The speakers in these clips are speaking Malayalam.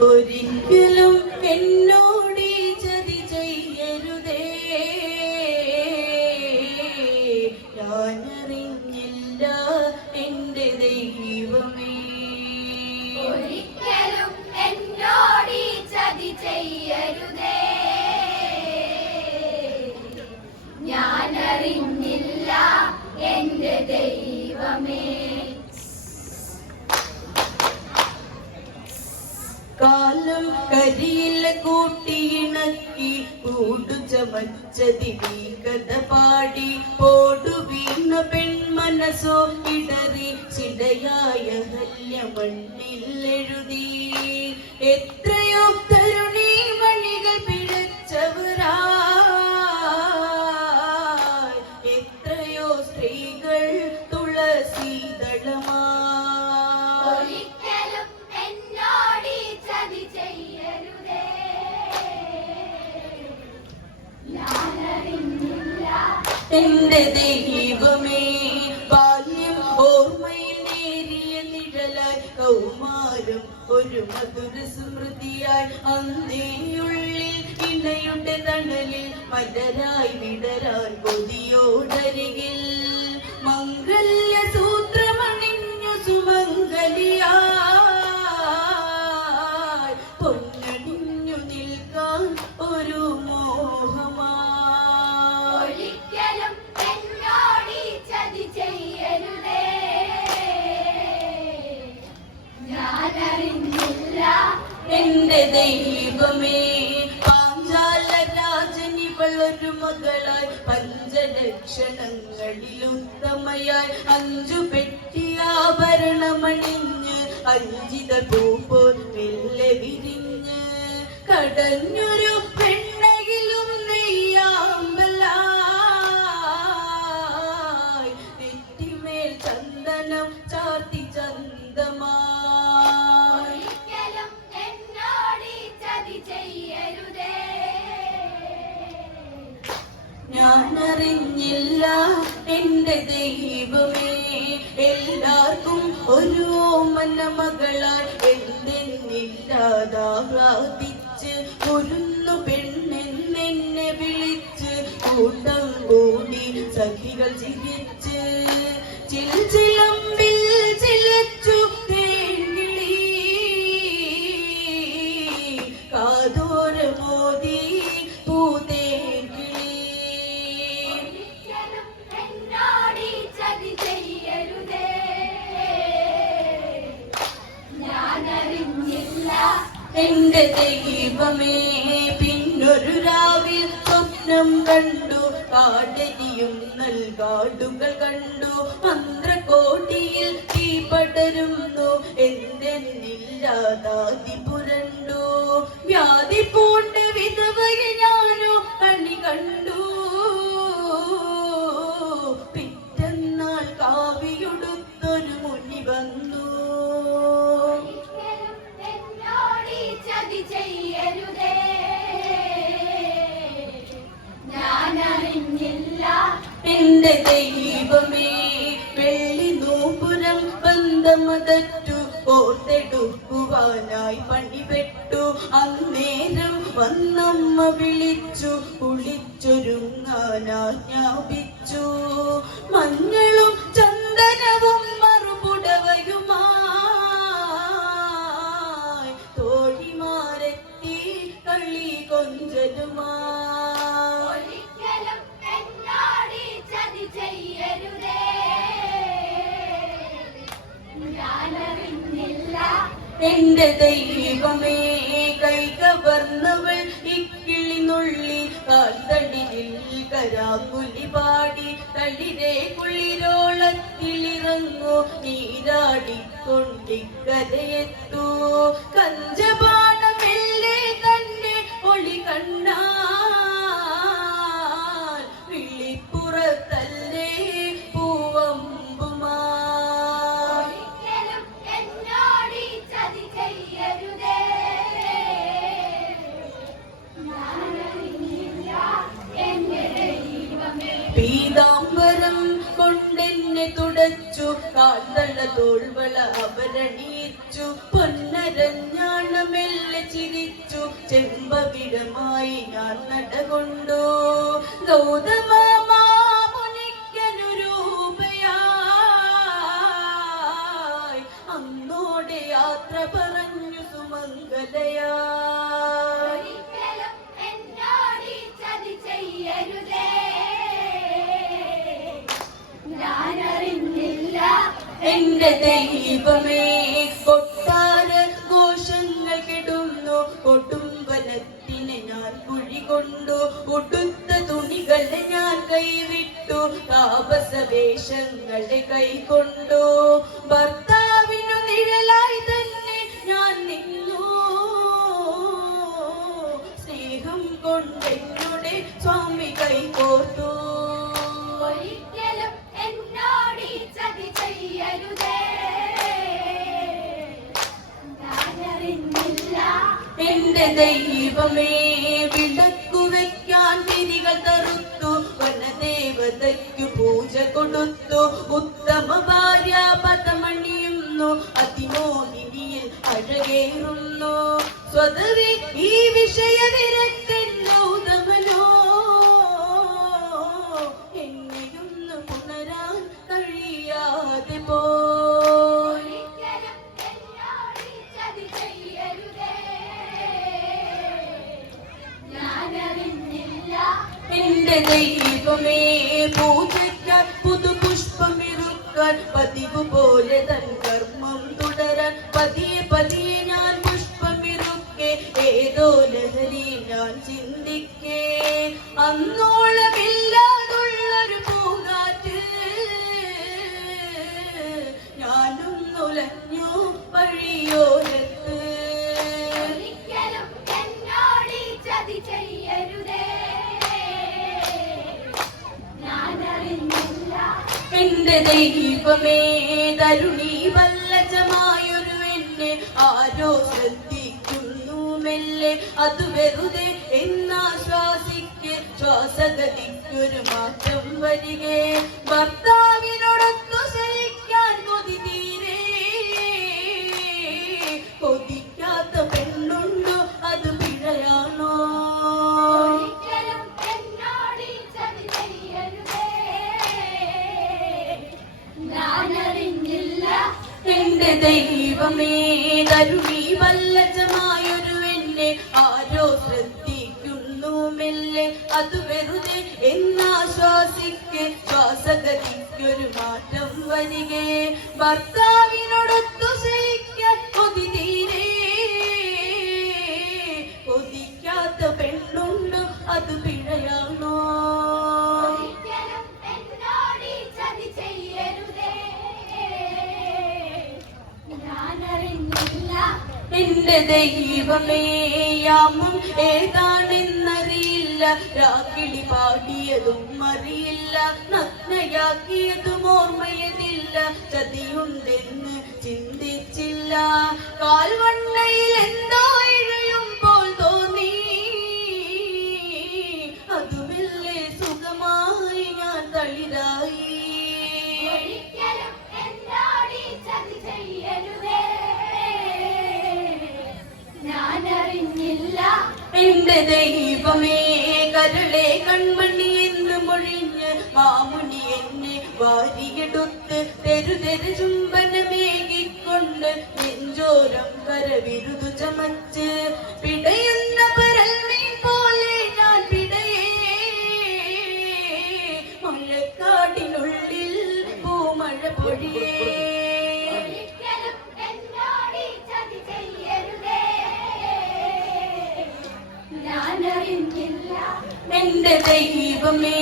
ഒരിക്കലും എന്നോട് ചതി ചെയ്യരുതേ. ഞാനറിഞ്ഞില്ല എന്റെ ദൈവമേ. ഒരിക്കലും എന്നോട് ചതി ചെയ്യരുതേ. ഞാനറിഞ്ഞില്ല എന്റെ ദൈവമേ. കാലം കരിയില കൂട്ടിയിണക്കി കൂടു ചമച്ചതി കഥ പാടി. പോടു വീണ പെൺമനസോ ഇടറി ചിടയായ ഹല്യമണ്ണിൽ എഴുതി. എത്രയോ എന്റെ ദൈവമേ ബാല്യം ഓർമ്മയിൽ നേരിയ നിഴലായി കൗമാരം ഒരു മധുര സ്മൃതിയായി അന്നേയുള്ളിൽ ഇണയുടെ തണലിൽ മലരായി വിടരാൻ കൊതിയോടരികിൽ മംഗല്യ ദൈവമേ പാഞ്ചാല രാജനിവൾ ഒരു മകളായി. പഞ്ചലക്ഷണങ്ങളിൽ ഉത്തമയായി. അഞ്ചു പെട്ടിയാഭരണമണിഞ്ഞ് അഞ്ചിത പൂപ്പോൽ മെല്ലെ വിരിഞ്ഞ്. കടഞ്ഞൊരു പെണ്ണകിലും നെയ്യാമ്പലായി എന്തെന്നില്ലാതാഹ്ലാദിച്ച് ഒരുന്നു പെണ്ണെന്നെന്നെ വിളിച്ച് കൂട്ടം കൂടി സഖികൾ ചിരിച്ച് എന്റെ ദൈവമേ പിന്നൊരു രാവിൽ സ്വപ്നം കണ്ടു. കാടരിയും നൽകാടുകൾ കണ്ടു. മന്ത്രകോടിയിൽ തീ പടരുന്നു. എന്തെന്നില്ലാതാതി പുരണ്ടു. വ്യാധി പൂണ്ട് എന്റെ ദൈവമേ വെള്ളി നൂപുരം ബന്ധമതറ്റു ഓർത്തെടുക്കുവാനായി പണിപെട്ടു അന്നേരം വന്നമ്മ വിളിച്ചു കുളിച്ചൊരുങ്ങാനാജ്ഞാപിച്ചു മഞ്ഞളും കൈകവർന്നവൾ ഇക്കിളിനുള്ളി കാൽത്തടിയിൽ കരാകുലി പാടി തളിരെ കുളിരോളത്തിലിറങ്ങോ നീരാടിക്കൊണ്ടിക്കരയെത്തു. കഞ്ചപാണമെല്ലേ തന്നെ ഒളി കണ്ണാൽ വിളിപ്പുറത്തല്ലേ കാന്തള തോൾവള അവരണീച്ചു പൊന്നരഞ്ഞാണമെല്ലെ ചിരിച്ചു. ചെമ്പവിടമായി ഞാൻ നടകൊണ്ടോ. ഗൗതമ എന്റെ ദൈവമേ കൊട്ടാര ഘോഷങ്ങൾ കെടുന്നു. കൊടുമ്പനത്തിനെ ഞാൻ കുഴി കൊണ്ടു ഉടുത്ത തുണികളെ ഞാൻ കൈവിട്ടു. താപസവേഷങ്ങളെ കൈകൊണ്ടു. ദൈവമേ വിളക്കു വെക്കാൻ തിരികൾ തറുത്തു. വനദേവതയ്ക്കു പൂജ കൊടുത്തു. ഉത്തമ ഭാര്യ പദമണിയുന്നു. അതിമോഹിനിയിൽ അഴകേറുന്നു. സ്വതവേ ഈ വിഷയ വിരക്തൻ ഗൗതമനോ എന്നെയൊന്നു പുണരാൻ കഴിയാതെ പോയി പൂജയ്ക്കാൻ പുതുപുഷ്പമിറുക്കാൻ പതിവ് പോലെ തൻ കർമ്മം തുടരാൻ പതിയെ പതിയെ ഞാൻ പുഷ്പമിറുക്കെ ഏതോ ലഹരി ഞാൻ ചിന്തിക്കേ. അന്നോളമില്ലാതുള്ളൊരു എന്റെ ദൈവമേ തരുണി വല്ലജമായൊരു എന്നെ ആരോ ശ്രദ്ധിക്കുന്നു മെല്ലെ അത് വെറുതെ എന്നാശ്വാസിക്ക് ശ്വാസഗതിക്കൊരു മാറ്റം വരികേ. ഭർത്താവിനോടൊത്തു അത് വെറുതെ എന്നാശ്വാസിക്ക് ശ്വാസഗതിക്കൊരു മാറ്റം വരികെ. ഭർത്താവിനോടൊത്തു ശയിക്കാൻ കൊതി തീരെ. കൊതിക്കാത്ത പെണ്ണുണ്ടോ അത് പിഴയാണോ? എന്റെ ദൈവമേ യാമം ഏതാണെന്നറിയില്ല രാക്കിളി പാടിയതും അറിയില്ല. നഗ്നയാക്കിയതും ഓർമ്മയതില്ല ചതിയുണ്ടെന്ന് ചിന്തിച്ചില്ല. കാൽവണ്ണയിൽ എന്തോ മാമുനി എന്നെ വാരിയെടുത്ത് തെരു തെരു ചുംബനമേകിക്കൊണ്ട് നെഞ്ചോരം കരവിരുതു ചമച്ച് എന്റെ ദൈവമേ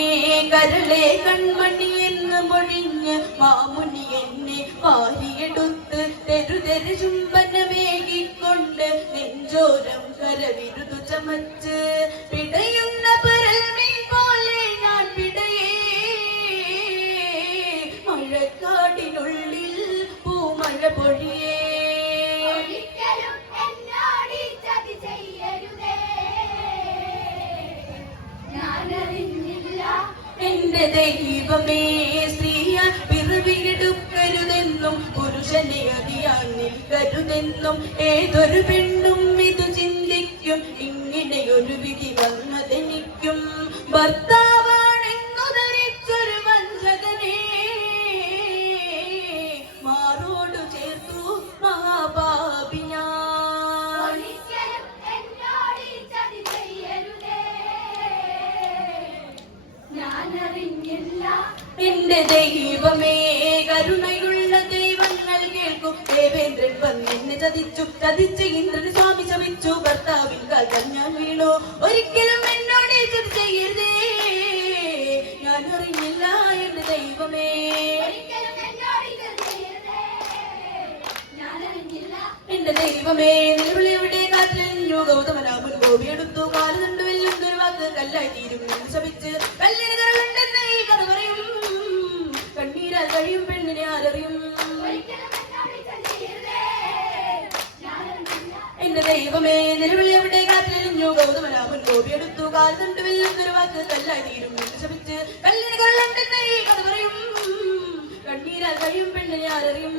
കരളെ കൺമണി എന്ന് മൊഴിഞ്ഞ് മാമുനി എന്നെ വാരിയെടുത്ത് തെരുതെരു തെരു ചുംബനമേകിക്കൊണ്ട് നെഞ്ചോരം കരവിരുതു ചമച്ച് പുരുഷ നിഗതിയാൽ നിൽക്കരുതെന്നും ഏതൊരു പെണ്ണും ഇത് ചിന്തിക്കും. ഇങ്ങനെയൊരു വിധി വന്നതെനിക്കും. ഭർത്താവാണെന്നു ധരിച്ചൊരു വഞ്ചകനെ മാറോടു ചേർത്തു മഹാപാപി ഞാനറിഞ്ഞില്ല എന്റെ ദൈവമേ കരുണയുടെ വന്നെന്നെ ചതിച്ചു ചതിച്ച ഇന്ദ്രൻ സ്വാമി ശമിച്ചു ഭർത്താവിൻ കാൽ ഞാൻ വീണു. ഒരിക്കലും എന്നോട് ചെയ്യരുതേ. ഞാൻ അറിഞ്ഞില്ല എന്റെ ദൈവമേ. എന്റെ ദൈവമേ നിലവിളിയുടെ ഗൗതമനാമൻ ഗോപിയെടുത്തു കാൽ കണ്ടു വെല്ലുന്നൊരു വാക്ക് കല്ലായി തീരും ശപിച്ച്. കല്ലിന് ഞാനറിഞ്ഞില്ല. ദൈവമേ ദൈവമേ നിലവിളിയുടെ കാറ്റിലഞ്ഞു ഗൗതമനാമൻ ഗോപിയെടുത്തു കാൽ കണ്ടു വെല്ലുന്നൊരു വാക്ക് കല്ലായി തീരും കല്ലിന് കള്ളം തന്നെ കഥ പറയും. കണ്ണീരാൽ കഴിയും പെണ്ണിനെ ആരറിയും